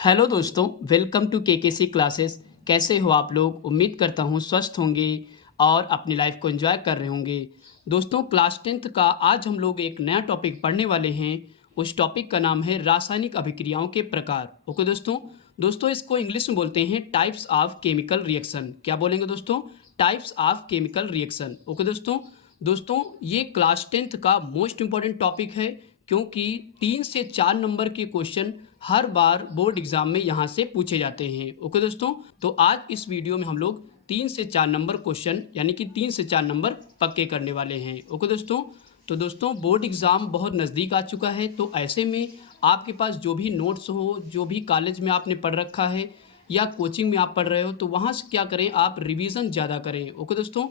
Hello दोस्तों, welcome to KKC classes. कैसे हो आप लोग? उम्मीद करता हूँ स्वस्थ होंगे और अपनी लाइफ को एंजॉय कर रहे होंगे। दोस्तों, क्लास 10th का आज हम लोग एक नया टॉपिक पढ़ने वाले हैं। उस टॉपिक का नाम है रासायनिक अभिक्रियाओं के प्रकार। ओके दोस्तों इसको इंग्लिश में बोलते हैं टाइप्स ऑफ केमिकल रिएक्शन। क्या बोलेंगे दोस्तों? Types of chemical reaction. Okay दोस्तों ये क्लास 10th का मोस्ट इंपॉर्टेंट टॉपिक है, क्योंकि 3 से 4 नंबर के क्वेश्चन हर बार बोर्ड एग्जाम में यहाँ से पूछे जाते हैं। ओके दोस्तों, तो आज इस वीडियो में हम लोग 3 से 4 नंबर क्वेश्चन यानी कि 3 से 4 नंबर पक्के करने वाले हैं। ओके दोस्तों, तो दोस्तों बोर्ड एग्ज़ाम बहुत नज़दीक आ चुका है, तो ऐसे में आपके पास जो भी नोट्स हो, जो भी कॉलेज में आपने पढ़ रखा है या कोचिंग में आप पढ़ रहे हो, तो वहाँ से क्या करें, आप रिवीजन ज़्यादा करें। ओके दोस्तों,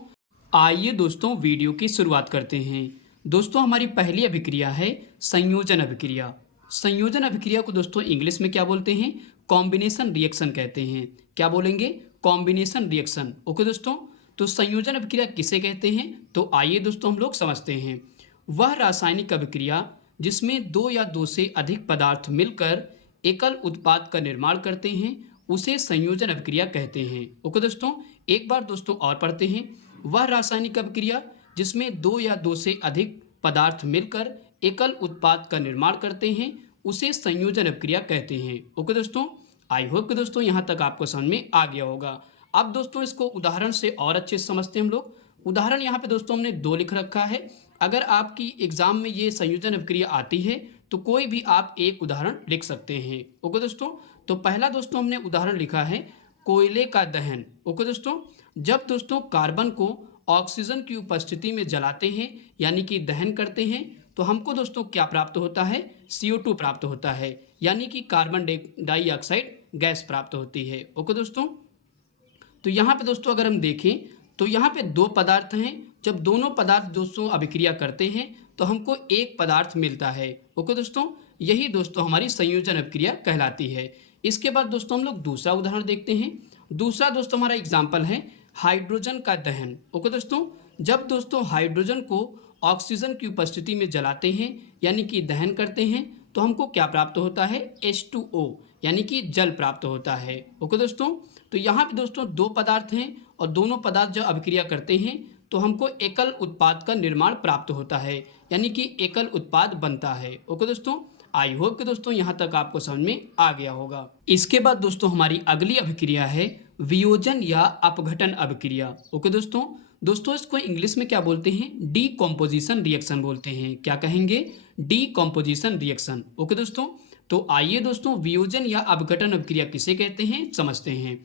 आइए दोस्तों वीडियो की शुरुआत करते हैं। दोस्तों हमारी पहली अभिक्रिया है संयोजन अभिक्रिया। संयोजन अभिक्रिया को दोस्तों इंग्लिश में क्या बोलते हैं? कॉम्बिनेशन रिएक्शन कहते हैं। क्या बोलेंगे? Combination reaction. ओके दोस्तों, तो संयोजन अभिक्रिया किसे कहते हैं? तो आइए दोस्तों हम लोग समझते हैं। वह रासायनिक अभिक्रिया जिसमें दो या दो से अधिक पदार्थ मिलकर एकल उत्पाद का निर्माण करते हैं उसे संयोजन अभिक्रिया कहते हैं। ओके दोस्तों, एक बार दोस्तों और पढ़ते हैं। वह रासायनिक अभिक्रिया जिसमें दो या दो से अधिक पदार्थ मिलकर एकल उत्पाद का निर्माण करते हैं उसे संयोजन अभिक्रिया कहते हैं। ओके दोस्तों, आई होप कि दोस्तों यहाँ तक आपको समझ में आ गया होगा। अब दोस्तों इसको उदाहरण से और अच्छे से समझते हैं हम लोग। उदाहरण यहाँ पे दोस्तों हमने 2 लिख रखा है। अगर आपकी एग्जाम में ये संयोजन अभिक्रिया आती है तो कोई भी आप एक उदाहरण लिख सकते हैं। ओके दोस्तों, तो पहला दोस्तों हमने उदाहरण लिखा है कोयले का दहन। ओके दोस्तों, जब दोस्तों कार्बन को ऑक्सीजन की उपस्थिति में जलाते हैं यानी कि दहन करते हैं तो हमको दोस्तों क्या प्राप्त होता है? CO2 प्राप्त होता है, यानी कि कार्बन डाइऑक्साइड गैस प्राप्त होती है। ओके दोस्तों, तो यहाँ पे दोस्तों अगर हम देखें तो यहाँ पे 2 पदार्थ हैं। जब दोनों पदार्थ दोस्तों अभिक्रिया करते हैं तो हमको एक पदार्थ मिलता है। ओके दोस्तों, यही दोस्तों हमारी संयोजन अभिक्रिया कहलाती है। इसके बाद दोस्तों हम लोग दूसरा उदाहरण देखते हैं। दूसरा दोस्तों हमारा एग्जाम्पल है हाइड्रोजन का दहन। ओके दोस्तों, जब दोस्तों हाइड्रोजन को ऑक्सीजन की उपस्थिति में जलाते हैं यानी कि दहन करते हैं तो हमको क्या प्राप्त होता है? H2O यानी कि जल प्राप्त होता है। ओके दोस्तों, तो यहाँ पे दोस्तों 2 पदार्थ हैं और दोनों पदार्थ जब अभिक्रिया करते हैं तो हमको एकल उत्पाद का निर्माण प्राप्त होता है, यानी कि एकल उत्पाद बनता है। ओके दोस्तों, आई होप कि दोस्तों यहाँ तक आपको समझ में आ गया होगा। इसके बाद दोस्तों हमारी अगली अभिक्रिया है वियोजन या अपघटन अभिक्रिया। ओके दोस्तों इसको इंग्लिश में क्या बोलते हैं? डीकॉम्पोजिशन रिएक्शन बोलते हैं। क्या कहेंगे? Decomposition reaction. ओके दोस्तों, तो आइए दोस्तों वियोजन या अपघटन अभिक्रिया किसे कहते हैं समझते हैं।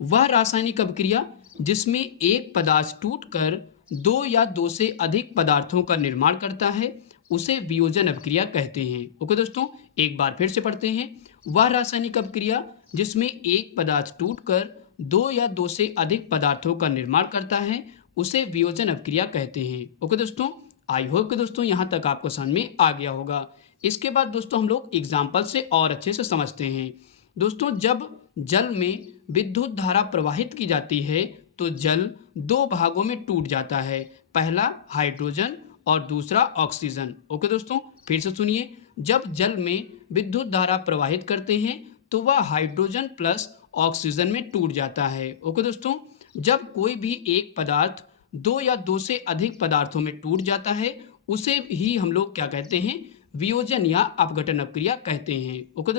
वह रासायनिक अभिक्रिया जिसमें एक पदार्थ टूटकर 2 या 2 से अधिक पदार्थों का निर्माण करता है उसे वियोजन अभिक्रिया कहते हैं। ओके दोस्तों, एक बार फिर से पढ़ते हैं। वह रासायनिक अभिक्रिया जिसमें एक पदार्थ टूटकर 2 या 2 से अधिक पदार्थों का निर्माण करता है उसे वियोजन अभिक्रिया कहते हैं। ओके दोस्तों, आई होप कि दोस्तों यहाँ तक आपको समझ में आ गया होगा। इसके बाद दोस्तों हम लोग एग्जाम्पल से और अच्छे से समझते हैं। दोस्तों जब जल में विद्युत धारा प्रवाहित की जाती है तो जल 2 भागों में टूट जाता है, पहला हाइड्रोजन और दूसरा ऑक्सीजन। ओके दोस्तों, फिर से सुनिए। जब जल में विद्युत धारा प्रवाहित करते हैं तो वह हाइड्रोजन प्लस ऑक्सीजन में टूट जाता है। ओके दोस्तों, जब कोई भी एक पदार्थ 2 या 2 से अधिक पदार्थों में टूट जाता है उसे ही हम लोग क्या कहते हैं? वियोजन या अपघटन अभिक्रिया कहते हैं। ओके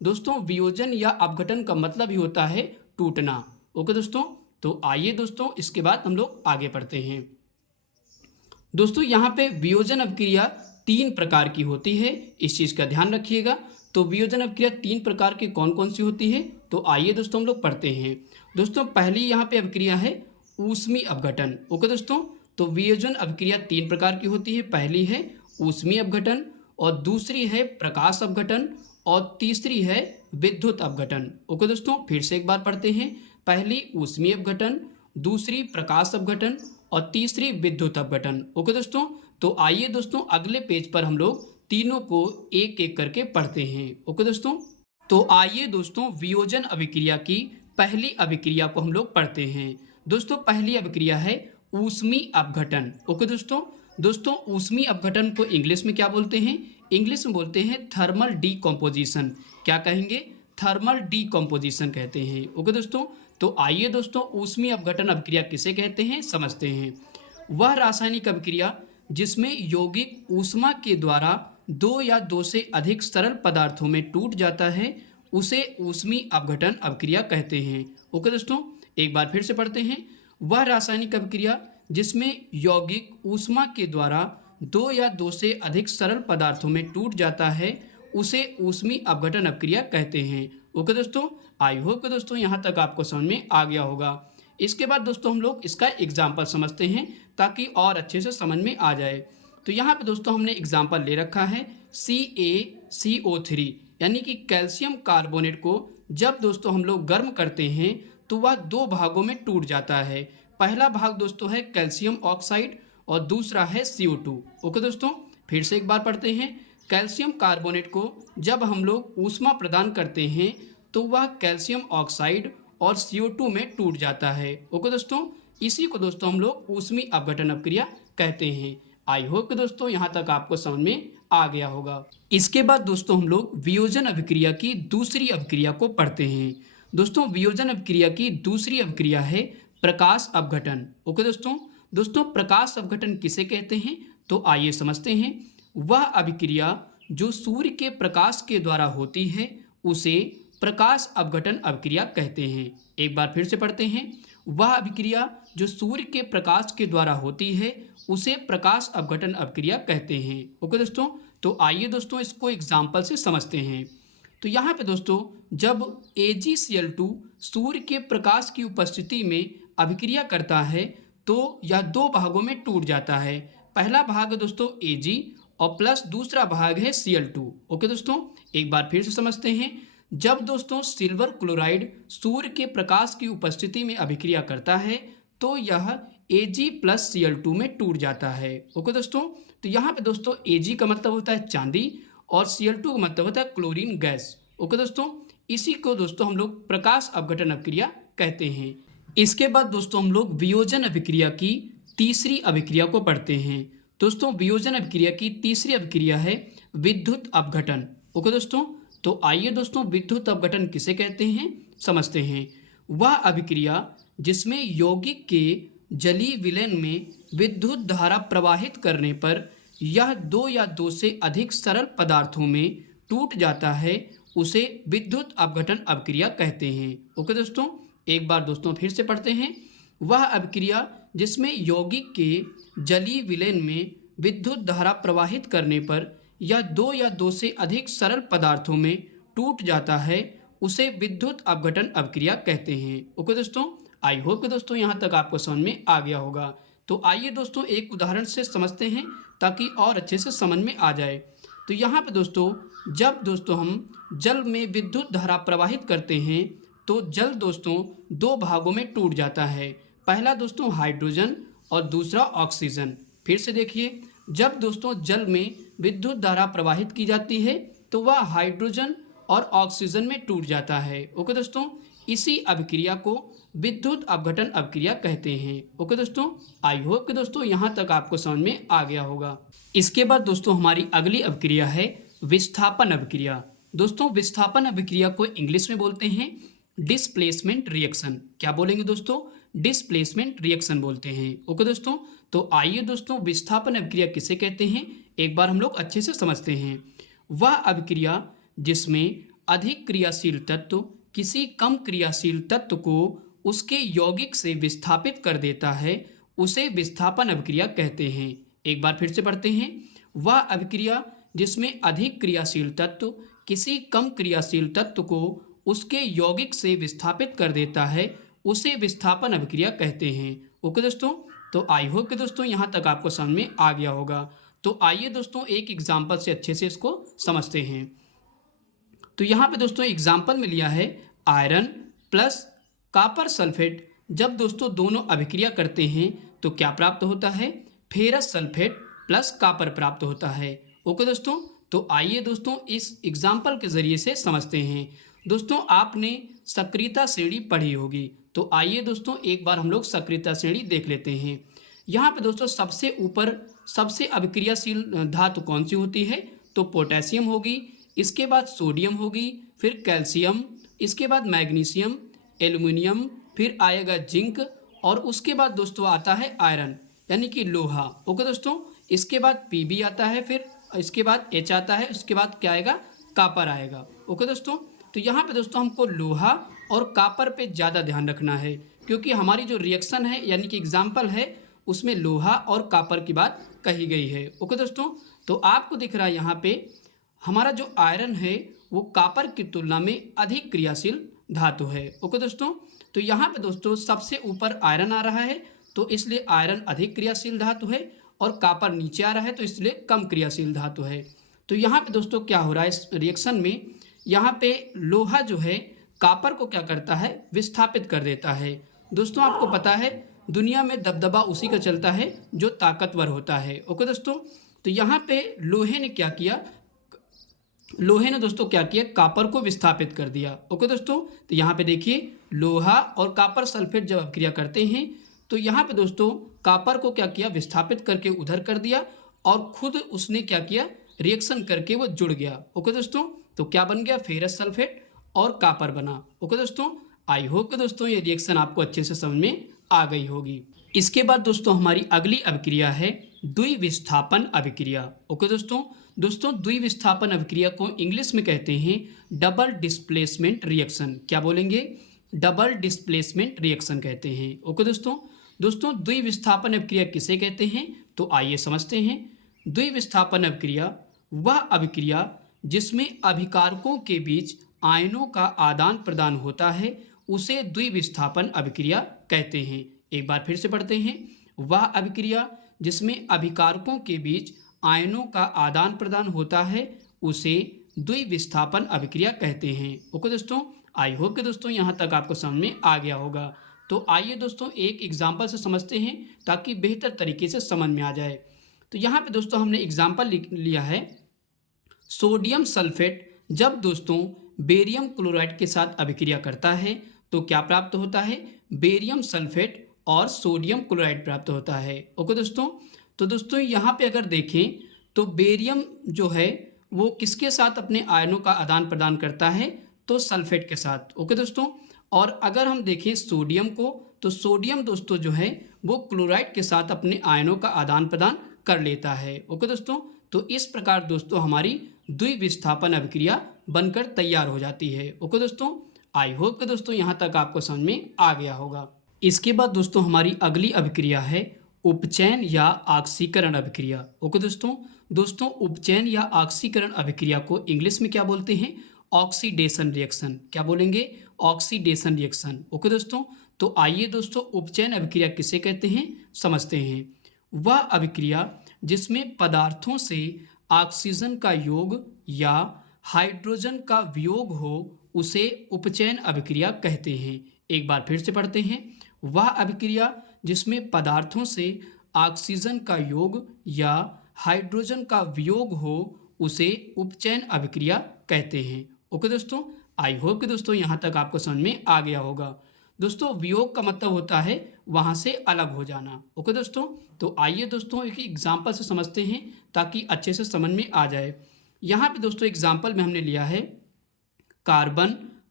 दोस्तों वियोजन या अपघटन का मतलब ही होता है टूटना। ओके दोस्तों, तो आइए दोस्तों इसके बाद हम लोग आगे पढ़ते हैं। दोस्तों यहाँ पे वियोजन अभिक्रिया 3 प्रकार की होती है, इस चीज़ का ध्यान रखिएगा। तो वियोजन अभिक्रिया 3 प्रकार की कौन कौन सी होती है, तो आइए दोस्तों हम लोग पढ़ते हैं। दोस्तों पहली यहाँ पे अभिक्रिया है ऊष्मी अपघटन। ओके दोस्तों, तो वियोजन अभिक्रिया 3 प्रकार की होती है। पहली है ऊष्मी अपघटन और दूसरी है प्रकाश अपघटन और तीसरी है विद्युत अपघटन। ओके दोस्तों, फिर से एक बार पढ़ते हैं। पहली ऊष्मी अपघटन, दूसरी प्रकाश अपघटन और तीसरी विद्युत अपघटन। ओके दोस्तों, तो आइए दोस्तों अगले पेज पर हम लोग तीनों को एक एक करके पढ़ते हैं। ओके दोस्तों, तो आइए दोस्तों वियोजन अभिक्रिया की पहली अभिक्रिया को हम लोग पढ़ते हैं। दोस्तों पहली अभिक्रिया है ऊष्मी अपघटन। ओके दोस्तों ऊष्मी अपघटन को इंग्लिश में क्या बोलते हैं? इंग्लिश में बोलते हैं थर्मल डीकॉम्पोजिशन। क्या कहेंगे? थर्मल डीकम्पोजिशन कहते हैं। ओके दोस्तों, तो आइए दोस्तों ऊष्मीय अपघटन अभिक्रिया किसे कहते हैं समझते हैं। वह रासायनिक अभिक्रिया जिसमें यौगिक ऊष्मा के द्वारा दो या दो से अधिक सरल पदार्थों में टूट जाता है, उसे ऊष्मीय अपघटन अभिक्रिया कहते हैं। ओके दोस्तों, एक बार फिर से पढ़ते हैं। वह रासायनिक अभिक्रिया जिसमें यौगिक ऊष्मा के द्वारा दो या दो से अधिक सरल पदार्थों में टूट जाता है, उसे ऊष्मीय अपघटन अभिक्रिया कहते हैं। ओके दोस्तों, आई होप कि दोस्तों यहाँ तक आपको समझ में आ गया होगा। इसके बाद दोस्तों हम लोग इसका एग्जाम्पल समझते हैं ताकि और अच्छे से समझ में आ जाए। तो यहाँ पे दोस्तों हमने एग्जाम्पल ले रखा है CaCO3 यानी कि कैल्शियम कार्बोनेट को जब दोस्तों हम लोग गर्म करते हैं तो वह दो भागों में टूट जाता है। पहला भाग दोस्तों है कैल्शियम ऑक्साइड और दूसरा है CO2। ओके दोस्तों, फिर से एक बार पढ़ते हैं। कैल्शियम कार्बोनेट को जब हम लोग ऊष्मा प्रदान करते हैं तो वह कैल्शियम ऑक्साइड और CO2 में टूट जाता है। ओके दोस्तों, इसी को दोस्तों हम लोग ऊष्मीय अपघटन अभिक्रिया कहते हैं। आई होप कि दोस्तों यहाँ तक आपको समझ में आ गया होगा। इसके बाद दोस्तों हम लोग वियोजन अभिक्रिया की दूसरी अभिक्रिया को पढ़ते हैं। दोस्तों वियोजन अभिक्रिया की दूसरी अभिक्रिया है प्रकाश अपघटन। ओके दोस्तों प्रकाश अपघटन किसे कहते हैं तो आइए समझते हैं। वह अभिक्रिया जो सूर्य के प्रकाश के द्वारा होती है उसे प्रकाश अपघटन अभिक्रिया कहते हैं। एक बार फिर से पढ़ते हैं। वह अभिक्रिया जो सूर्य के प्रकाश के द्वारा होती है उसे प्रकाश अपघटन अभिक्रिया कहते हैं। ओके दोस्तों, तो आइए दोस्तों इसको एग्जाम्पल से समझते हैं। तो यहाँ पे दोस्तों जब AgCl2 सूर्य के प्रकाश की उपस्थिति में अभिक्रिया करता है तो यह दो भागों में टूट जाता है। पहला भाग दोस्तों Ag और प्लस दूसरा भाग है Cl2। ओके दोस्तों, एक बार फिर से समझते हैं। जब दोस्तों सिल्वर क्लोराइड सूर्य के प्रकाश की उपस्थिति में अभिक्रिया करता है तो यह Ag प्लस Cl2 में टूट जाता है। ओके दोस्तों, तो यहाँ पे दोस्तों Ag का मतलब होता है चांदी और Cl2 का मतलब होता है क्लोरीन गैस। ओके दोस्तों, इसी को दोस्तों हम लोग प्रकाश अपघटन अभिक्रिया कहते हैं। इसके बाद दोस्तों हम लोग वियोजन अभिक्रिया की तीसरी अभिक्रिया को पढ़ते हैं। दोस्तों वियोजन अभिक्रिया की तीसरी अभिक्रिया है विद्युत अपघटन। ओके दोस्तों, तो आइए दोस्तों विद्युत अपघटन किसे कहते हैं समझते हैं। वह अभिक्रिया जिसमें यौगिक के जलीय विलयन में विद्युत धारा प्रवाहित करने पर यह दो या दो से अधिक सरल पदार्थों में टूट जाता है, उसे विद्युत अपघटन अभिक्रिया कहते हैं। ओके दोस्तों, एक बार दोस्तों फिर से पढ़ते हैं। वह अभिक्रिया जिसमें यौगिक के जलीय विलयन में विद्युत धारा प्रवाहित करने पर यह दो या दो से अधिक सरल पदार्थों में टूट जाता है, उसे विद्युत अपघटन अभिक्रिया कहते हैं। ओके दोस्तों, आई होप कि दोस्तों यहाँ तक आपको समझ में आ गया होगा। तो आइए दोस्तों एक उदाहरण से समझते हैं ताकि और अच्छे से समझ में आ जाए। तो यहाँ पे दोस्तों जब दोस्तों हम जल में विद्युत धारा प्रवाहित करते हैं तो जल दोस्तों दो भागों में टूट जाता है। पहला दोस्तों हाइड्रोजन और दूसरा ऑक्सीजन। फिर से देखिए, जब दोस्तों जल में विद्युत धारा प्रवाहित की जाती है तो वह हाइड्रोजन और ऑक्सीजन में टूट जाता है। ओके दोस्तों, इसी अभिक्रिया को विद्युत अपघटन अभिक्रिया कहते हैं। ओके दोस्तों, आई होप कि दोस्तों यहाँ तक आपको समझ में आ गया होगा। इसके बाद दोस्तों हमारी अगली अभिक्रिया है विस्थापन अभिक्रिया। दोस्तों विस्थापन अभिक्रिया को इंग्लिश में बोलते हैं डिस्प्लेसमेंट रिएक्शन। क्या बोलेंगे दोस्तों? डिस्प्लेसमेंट रिएक्शन बोलते हैं। ओके दोस्तों, तो आइए दोस्तों विस्थापन अभिक्रिया किसे कहते हैं एक बार हम लोग अच्छे से समझते हैं। वह अभिक्रिया जिसमें अधिक क्रियाशील तत्व किसी कम क्रियाशील तत्व को उसके यौगिक से विस्थापित कर देता है, उसे विस्थापन अभिक्रिया कहते हैं। एक बार फिर से पढ़ते हैं। वह अभिक्रिया जिसमें अधिक क्रियाशील तत्व किसी कम क्रियाशील तत्व को उसके यौगिक से विस्थापित कर देता है, उसे विस्थापन अभिक्रिया कहते हैं। ओके दोस्तों, तो आई होप कि दोस्तों यहाँ तक आपको समझ में आ गया होगा। तो आइए दोस्तों एक एग्जाम्पल से अच्छे से इसको समझते हैं। तो यहाँ पे दोस्तों एग्जाम्पल में लिया है आयरन प्लस कॉपर सल्फेट। जब दोस्तों दोनों अभिक्रिया करते हैं तो क्या प्राप्त होता है? फेरस सल्फेट प्लस कॉपर प्राप्त होता है। ओके दोस्तों, तो आइए दोस्तों इस एग्जाम्पल के ज़रिए से समझते हैं। दोस्तों आपने सक्रियता श्रेणी पढ़ी होगी, तो आइए दोस्तों एक बार हम लोग सक्रियता श्रेणी देख लेते हैं। यहाँ पे दोस्तों सबसे ऊपर सबसे अभिक्रियाशील धातु कौन सी होती है? तो पोटेशियम होगी, इसके बाद सोडियम होगी, फिर कैल्शियम, इसके बाद मैग्नीशियम, एल्युमिनियम, फिर आएगा जिंक और उसके बाद दोस्तों आता है आयरन यानी कि लोहा। ओके दोस्तों, इसके बाद पीबी आता है, फिर इसके बाद एच आता है, उसके बाद क्या आएगा, कापर आएगा। ओके दोस्तों, तो यहाँ पे दोस्तों हमको लोहा और कापर पे ज़्यादा ध्यान रखना है क्योंकि हमारी जो रिएक्शन है यानी कि एग्जाम्पल है उसमें लोहा और कापर की बात कही गई है। ओके दोस्तों, तो आपको दिख रहा है यहाँ पे हमारा जो आयरन है वो कापर की तुलना में अधिक क्रियाशील धातु है। ओके दोस्तों, तो यहाँ पे दोस्तों सबसे ऊपर आयरन आ रहा है तो इसलिए आयरन अधिक क्रियाशील धातु है और कापर नीचे आ रहा है तो इसलिए कम क्रियाशील धातु है। तो यहाँ पे दोस्तों क्या हो रहा है इस रिएक्शन में, यहाँ पे लोहा जो है कापर को क्या करता है, विस्थापित कर देता है। दोस्तों आपको पता है दुनिया में दबदबा उसी का चलता है जो ताकतवर होता है। ओके दोस्तों, तो यहाँ पे लोहे ने क्या किया, लोहे ने दोस्तों क्या किया, कापर को विस्थापित कर दिया। ओके दोस्तों, तो यहाँ पे देखिए लोहा और कापर सल्फेट जब अभिक्रिया करते हैं तो यहाँ पे दोस्तों कापर को क्या किया, विस्थापित करके उधर कर दिया और खुद उसने क्या किया, रिएक्शन करके वो जुड़ गया। ओके दोस्तों, तो क्या बन गया, फेरस सल्फेट और कापर बना। ओके दोस्तों, आई होप कि दोस्तों ये रिएक्शन आपको अच्छे से समझ में आ गई होगी। इसके बाद दोस्तों हमारी अगली अभिक्रिया है द्विविस्थापन अभिक्रिया। ओके दोस्तों, द्विविस्थापन अभिक्रिया को इंग्लिश में कहते हैं डबल डिस्प्लेसमेंट रिएक्शन। क्या बोलेंगे, डबल डिस्प्लेसमेंट रिएक्शन कहते हैं। ओके दोस्तों, द्विविस्थापन अभिक्रिया किसे कहते हैं, तो आइए समझते हैं। द्विविस्थापन अभिक्रिया वह अभिक्रिया जिसमें अभिकारकों के बीच आयनों का आदान प्रदान होता है उसे द्विविस्थापन अभिक्रिया कहते हैं। एक बार फिर से पढ़ते हैं, वह अभिक्रिया जिसमें अभिकारकों के बीच आयनों का आदान प्रदान होता है उसे द्विविस्थापन अभिक्रिया कहते हैं। ओके दोस्तों, आई होप कि दोस्तों यहाँ तक आपको समझ में आ गया होगा। तो आइए दोस्तों एक एग्जाम्पल से समझते हैं ताकि बेहतर तरीके से समझ में आ जाए। तो यहाँ पे दोस्तों हमने एग्जाम्पल लिया है, सोडियम सल्फेट जब दोस्तों बेरियम क्लोराइड के साथ अभिक्रिया करता है तो क्या प्राप्त होता है, बेरियम सल्फेट और सोडियम क्लोराइड प्राप्त होता है। ओके दोस्तों, तो दोस्तों यहाँ पे अगर देखें तो बेरियम जो है वो किसके साथ अपने आयनों का आदान प्रदान करता है, तो सल्फेट के साथ। ओके दोस्तों, और अगर हम देखें सोडियम को तो सोडियम दोस्तों जो है वो क्लोराइड के साथ अपने आयनों का आदान प्रदान कर लेता है। ओके दोस्तों, तो इस प्रकार दोस्तों हमारी द्विविस्थापन अभिक्रिया बनकर तैयार हो जाती है। ओके दोस्तों, आई होप कि दोस्तों यहाँ तक आपको समझ में आ गया होगा। इसके बाद दोस्तों हमारी अगली अभिक्रिया है उपचयन या ऑक्सीकरण अभिक्रिया। ओके दोस्तों उपचयन या ऑक्सीकरण अभिक्रिया को इंग्लिश में क्या बोलते हैं, ऑक्सीडेशन रिएक्शन। क्या बोलेंगे, ऑक्सीडेशन रिएक्शन। ओके दोस्तों, तो आइए दोस्तों उपचयन अभिक्रिया किसे कहते हैं समझते हैं। वह अभिक्रिया जिसमें पदार्थों से ऑक्सीजन का योग या हाइड्रोजन का वियोग हो उसे उपचयन अभिक्रिया कहते हैं। एक बार फिर से पढ़ते हैं, वह अभिक्रिया जिसमें पदार्थों से ऑक्सीजन का योग या हाइड्रोजन का वियोग हो उसे उपचयन अभिक्रिया कहते हैं। ओके दोस्तों, आई होप कि दोस्तों यहाँ तक आपको समझ में आ गया होगा। दोस्तों वियोग का मतलब होता है वहाँ से अलग हो जाना। ओके दोस्तों, तो आइए दोस्तों एक एग्जाम्पल से समझते हैं ताकि अच्छे से समझ में आ जाए। यहाँ पे दोस्तों एग्जाम्पल में हमने लिया है कार्बन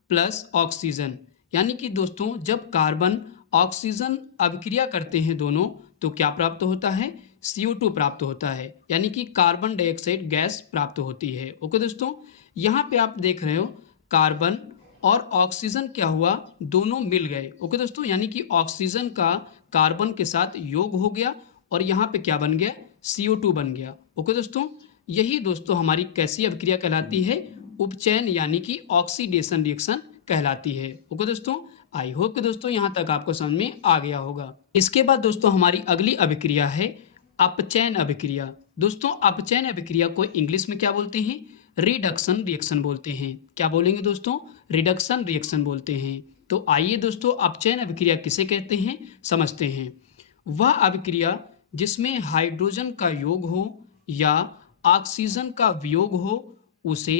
प्लस ऑक्सीजन, यानी कि दोस्तों जब कार्बन ऑक्सीजन अभिक्रिया करते हैं दोनों तो क्या प्राप्त होता है, CO2 प्राप्त होता है, यानी कि कार्बन डाइऑक्साइड गैस प्राप्त होती है। ओके दोस्तों, यहाँ पे आप देख रहे हो कार्बन और ऑक्सीजन क्या हुआ, दोनों मिल गए। ओके दोस्तों, यानी कि ऑक्सीजन का कार्बन के साथ योग हो गया और यहाँ पे क्या बन गया, CO2 बन गया। ओके दोस्तों, यही दोस्तों हमारी कैसी अभिक्रिया कहलाती है, उपचयन यानी कि ऑक्सीडेशन रिएक्शन कहलाती है। ओके दोस्तों, आई होप कि दोस्तों यहाँ तक आपको समझ में आ गया होगा। इसके बाद दोस्तों हमारी अगली अभिक्रिया है अपचयन अभिक्रिया। दोस्तों अपचयन अभिक्रिया को इंग्लिश में क्या बोलते हैं, रिडक्शन रिएक्शन बोलते हैं। क्या बोलेंगे दोस्तों, रिडक्शन रिएक्शन बोलते हैं। तो आइए दोस्तों अपचयन अभिक्रिया किसे कहते हैं समझते हैं। वह अभिक्रिया जिसमें हाइड्रोजन का योग हो या ऑक्सीजन का वियोग हो उसे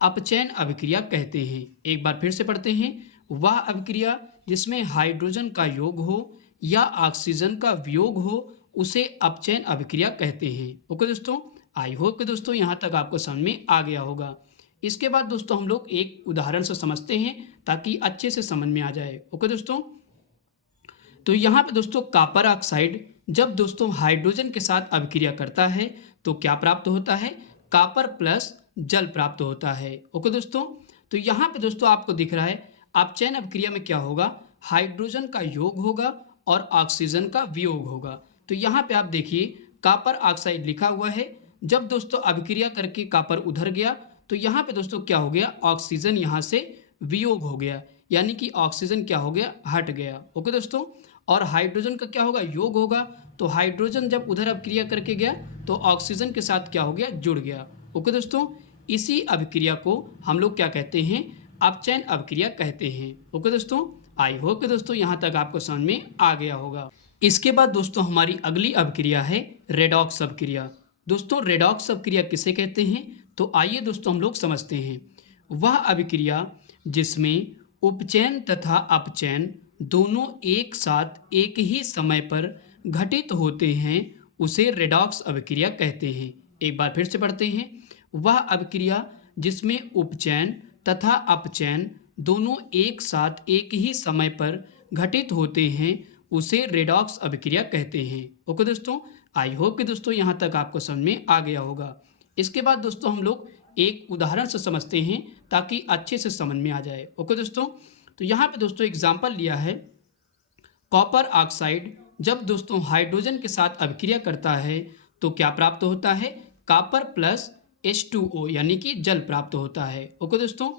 अपचयन अभिक्रिया कहते हैं। एक बार फिर से पढ़ते हैं, वह अभिक्रिया जिसमें हाइड्रोजन का योग हो या ऑक्सीजन का वियोग हो उसे अपचयन अभिक्रिया कहते हैं। ओके दोस्तों, आई होप कि दोस्तों यहाँ तक आपको समझ में आ गया होगा। इसके बाद दोस्तों हम लोग एक उदाहरण से समझते हैं ताकि अच्छे से समझ में आ जाए। ओके दोस्तों, तो यहाँ पे दोस्तों कॉपर ऑक्साइड जब दोस्तों हाइड्रोजन के साथ अभिक्रिया करता है तो क्या प्राप्त होता है, कॉपर प्लस जल प्राप्त होता है। ओके दोस्तों, तो यहाँ पे दोस्तों आपको दिख रहा है अपचयन अभिक्रिया में क्या होगा, हाइड्रोजन का योग होगा और ऑक्सीजन का वियोग होगा। तो यहाँ पे आप देखिए कॉपर ऑक्साइड लिखा हुआ है, जब दोस्तों अभिक्रिया करके कॉपर उधर गया तो यहाँ पे दोस्तों क्या हो गया, ऑक्सीजन यहाँ से वियोग हो गया, यानी कि ऑक्सीजन क्या हो गया, हट गया। ओके दोस्तों, और हाइड्रोजन का क्या होगा, योग होगा, तो हाइड्रोजन जब उधर अभिक्रिया करके गया तो ऑक्सीजन के साथ क्या हो गया, जुड़ गया। ओके दोस्तों, इसी अभिक्रिया को हम लोग क्या कहते हैं, अपचयन अभिक्रिया कहते हैं। ओके दोस्तों, आई होप कि दोस्तों यहाँ तक आपको समझ में आ गया होगा। इसके बाद दोस्तों हमारी अगली अभिक्रिया है रेडॉक्स अभिक्रिया। दोस्तों रेडॉक्स अभिक्रिया किसे कहते हैं, तो आइए दोस्तों हम लोग समझते हैं। वह अभिक्रिया जिसमें उपचयन तथा अपचयन दोनों एक साथ एक ही समय पर घटित होते हैं उसे रेडॉक्स अभिक्रिया कहते हैं। एक बार फिर से पढ़ते हैं। वह अभिक्रिया जिसमें उपचयन तथा अपचयन दोनों एक साथ एक ही समय पर घटित होते हैं उसे रेडॉक्स अभिक्रिया कहते हैं। ओके दोस्तों, आई होप कि दोस्तों यहाँ तक आपको समझ में आ गया होगा। इसके बाद दोस्तों हम लोग एक उदाहरण से समझते हैं ताकि अच्छे से समझ में आ जाए। ओके दोस्तों, तो यहाँ पे दोस्तों एग्जाम्पल लिया है, कॉपर ऑक्साइड जब दोस्तों हाइड्रोजन के साथ अभिक्रिया करता है तो क्या प्राप्त होता है, कॉपर प्लस H2O यानी कि जल प्राप्त होता है। ओके दोस्तों,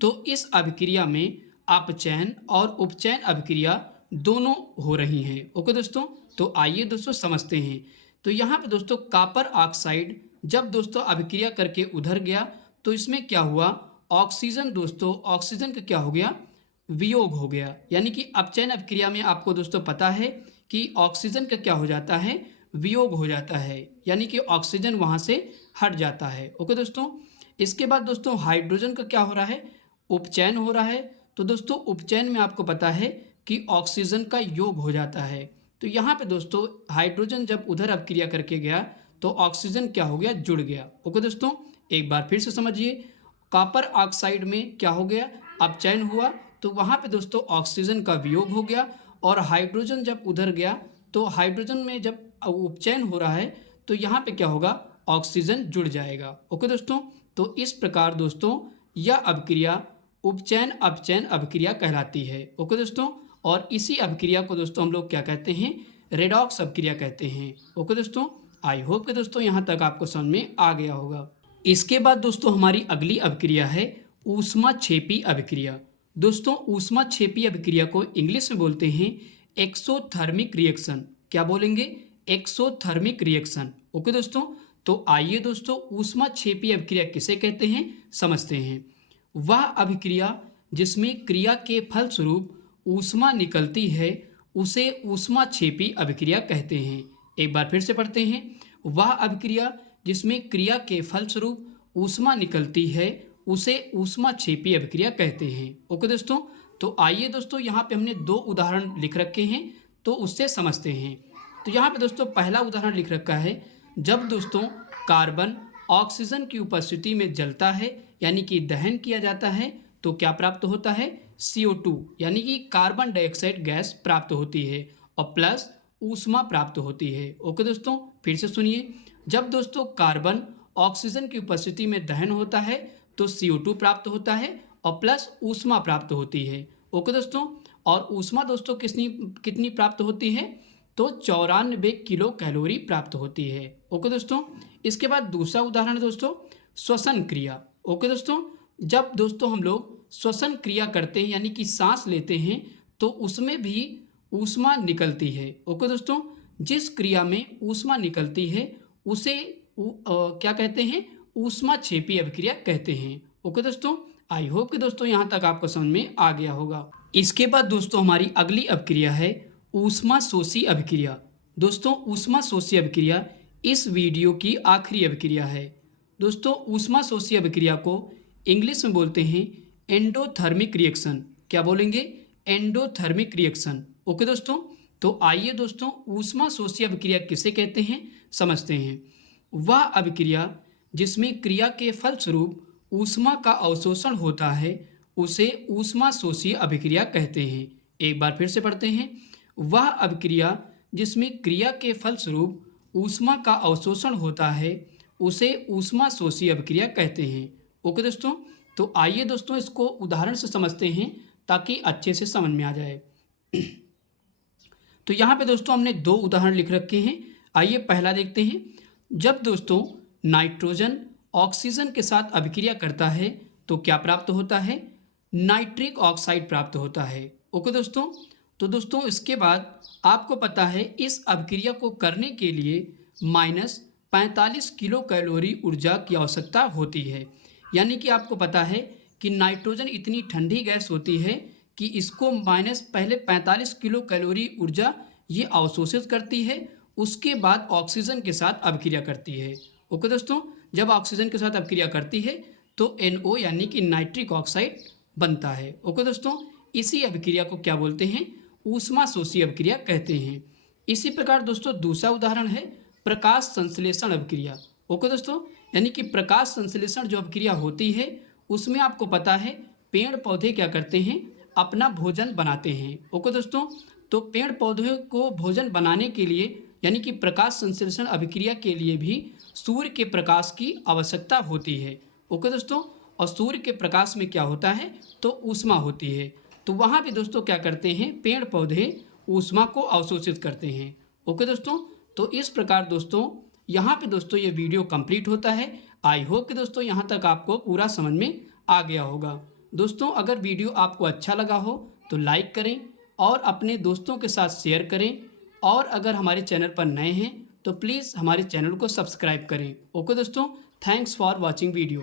तो इस अभिक्रिया में अपचयन और उपचयन अभिक्रिया दोनों हो रही हैं। ओके दोस्तों, तो आइए दोस्तों समझते हैं। तो यहाँ पे दोस्तों कॉपर ऑक्साइड जब दोस्तों अभिक्रिया करके उधर गया तो इसमें क्या हुआ, ऑक्सीजन दोस्तों, ऑक्सीजन का क्या हो गया, वियोग हो गया, यानी कि अपचयन अभिक्रिया में आपको दोस्तों पता है कि ऑक्सीजन का क्या हो जाता है, वियोग हो जाता है, यानी कि ऑक्सीजन वहाँ से हट जाता है। ओके दोस्तों, इसके बाद दोस्तों हाइड्रोजन का क्या हो रहा है, उपचयन हो रहा है। तो दोस्तों उपचयन में आपको पता है कि ऑक्सीजन का योग हो जाता है। तो यहाँ पे दोस्तों हाइड्रोजन जब उधर अभिक्रिया करके गया तो ऑक्सीजन क्या हो गया, जुड़ गया। ओके दोस्तों, एक बार फिर से समझिए, कॉपर ऑक्साइड में क्या हो गया, अपचयन हुआ, तो वहाँ पे दोस्तों ऑक्सीजन का वियोग हो गया, और हाइड्रोजन जब उधर गया तो हाइड्रोजन में जब उपचयन हो रहा है तो यहाँ पे क्या होगा, ऑक्सीजन जुड़ जाएगा। ओके दोस्तों, तो इस प्रकार दोस्तों यह अभिक्रिया उपचयन अपचयन अभिक्रिया कहलाती है। ओके दोस्तों, और इसी अभिक्रिया को दोस्तों हम लोग क्या कहते हैं, रेडॉक्स अभिक्रिया कहते हैं। ओके दोस्तों, आई होप कि दोस्तों यहाँ तक आपको समझ में आ गया होगा। इसके बाद दोस्तों हमारी अगली अभिक्रिया है ऊष्माक्षेपी अभिक्रिया। दोस्तों ऊष्माक्षेपी अभिक्रिया को इंग्लिश में बोलते हैं एक्सोथर्मिक रिएक्शन। क्या बोलेंगे, एक्सोथर्मिक रिएक्शन। ओके दोस्तों, तो आइए दोस्तों ऊष्माक्षेपी अभिक्रिया किसे कहते हैं समझते हैं। वह अभिक्रिया जिसमें क्रिया के फलस्वरूप ऊष्मा निकलती है उसे ऊष्माक्षेपी अभिक्रिया कहते हैं। एक बार फिर से पढ़ते हैं। वह अभिक्रिया जिसमें क्रिया के फलस्वरूप ऊष्मा निकलती है उसे ऊष्माक्षेपी अभिक्रिया कहते हैं। ओके दोस्तों, तो आइए दोस्तों यहाँ पे हमने दो उदाहरण लिख रखे हैं तो उससे समझते हैं। तो यहाँ पे दोस्तों पहला उदाहरण लिख रखा है, जब दोस्तों कार्बन ऑक्सीजन की उपस्थिति में जलता है यानी कि दहन किया जाता है तो क्या प्राप्त होता है, CO2 यानी कि कार्बन डाइऑक्साइड गैस प्राप्त होती है और प्लस ऊष्मा प्राप्त होती है। ओके दोस्तों, फिर से सुनिए, जब दोस्तों कार्बन ऑक्सीजन की उपस्थिति में दहन होता है तो CO2 प्राप्त होता है और प्लस ऊष्मा प्राप्त होती है। ओके दोस्तों, और ऊष्मा दोस्तों कितनी प्राप्त होती है, तो 94 किलो कैलोरी प्राप्त होती है। ओके दोस्तों, इसके बाद दूसरा उदाहरण दोस्तों श्वसन क्रिया। ओके दोस्तों, जब दोस्तों हम लोग श्वसन क्रिया करते हैं यानी कि सांस लेते हैं तो उसमें भी ऊष्मा निकलती है। ओके दोस्तों, जिस क्रिया में ऊष्मा निकलती है उसे क्या कहते हैं, ऊष्माक्षेपी अभिक्रिया कहते हैं। ओके दोस्तों, आई होप कि दोस्तों यहाँ तक आपको समझ में आ गया होगा। इसके बाद दोस्तों हमारी अगली अभिक्रिया है ऊष्माशोषी अभिक्रिया। दोस्तों ऊष्माशोषी अभिक्रिया इस वीडियो की आखिरी अभिक्रिया है। दोस्तों ऊष्माशोषी अभिक्रिया को इंग्लिश में बोलते हैं एंडोथर्मिक रिएक्शन। क्या बोलेंगे, एंडोथर्मिक रिएक्शन। ओके दोस्तों, तो आइए दोस्तों ऊष्माशोषी अभिक्रिया किसे कहते हैं समझते हैं। वह अभिक्रिया जिसमें क्रिया के फलस्वरूप ऊष्मा का अवशोषण होता है उसे ऊष्मा शोषीय अभिक्रिया कहते हैं। एक बार फिर से पढ़ते हैं। वह अभिक्रिया जिसमें क्रिया के फलस्वरूप ऊष्मा का अवशोषण होता है उसे ऊष्मा शोषीय अभिक्रिया कहते हैं। ओके दोस्तों, तो आइए दोस्तों इसको उदाहरण से समझते हैं ताकि अच्छे से समझ में आ जाए। तो यहाँ पे दोस्तों हमने दो उदाहरण लिख रखे हैं। आइए पहला देखते हैं। जब दोस्तों नाइट्रोजन ऑक्सीजन के साथ अभिक्रिया करता है तो क्या प्राप्त होता है? नाइट्रिक ऑक्साइड प्राप्त होता है। ओके दोस्तों, तो दोस्तों इसके बाद आपको पता है इस अभिक्रिया को करने के लिए -45 किलो कैलोरी ऊर्जा की आवश्यकता होती है। यानी कि आपको पता है कि नाइट्रोजन इतनी ठंडी गैस होती है कि इसको पहले 45 किलो कैलोरी ऊर्जा ये अवशोषित करती है, उसके बाद ऑक्सीजन के साथ अभिक्रिया करती है। ओके दोस्तों, जब ऑक्सीजन के साथ अभिक्रिया करती है तो NO यानी कि नाइट्रिक ऑक्साइड बनता है। ओके दोस्तों, इसी अभिक्रिया को क्या बोलते हैं? ऊष्मा शोषी अभिक्रिया कहते हैं। इसी प्रकार दोस्तों दूसरा उदाहरण है प्रकाश संश्लेषण अभिक्रिया। ओके दोस्तों, यानी कि प्रकाश संश्लेषण जो अभिक्रिया होती है उसमें आपको पता है पेड़ पौधे क्या करते हैं? अपना भोजन बनाते हैं। ओके दोस्तों, तो पेड़ पौधे को भोजन बनाने के लिए यानी कि प्रकाश संश्लेषण अभिक्रिया के लिए भी सूर्य के प्रकाश की आवश्यकता होती है। ओके दोस्तों, और सूर्य के प्रकाश में क्या होता है? तो ऊष्मा होती है। तो वहाँ भी दोस्तों क्या करते हैं? पेड़ पौधे ऊष्मा को अवशोषित करते हैं। ओके दोस्तों, तो इस प्रकार दोस्तों यहाँ पे दोस्तों ये वीडियो कंप्लीट होता है। आई होप कि दोस्तों यहाँ तक आपको पूरा समझ में आ गया होगा। दोस्तों अगर वीडियो आपको अच्छा लगा हो तो लाइक करें और अपने दोस्तों के साथ शेयर करें, और अगर हमारे चैनल पर नए हैं तो प्लीज़ हमारे चैनल को सब्सक्राइब करें। ओके दोस्तों, थैंक्स फॉर वॉचिंग वीडियो।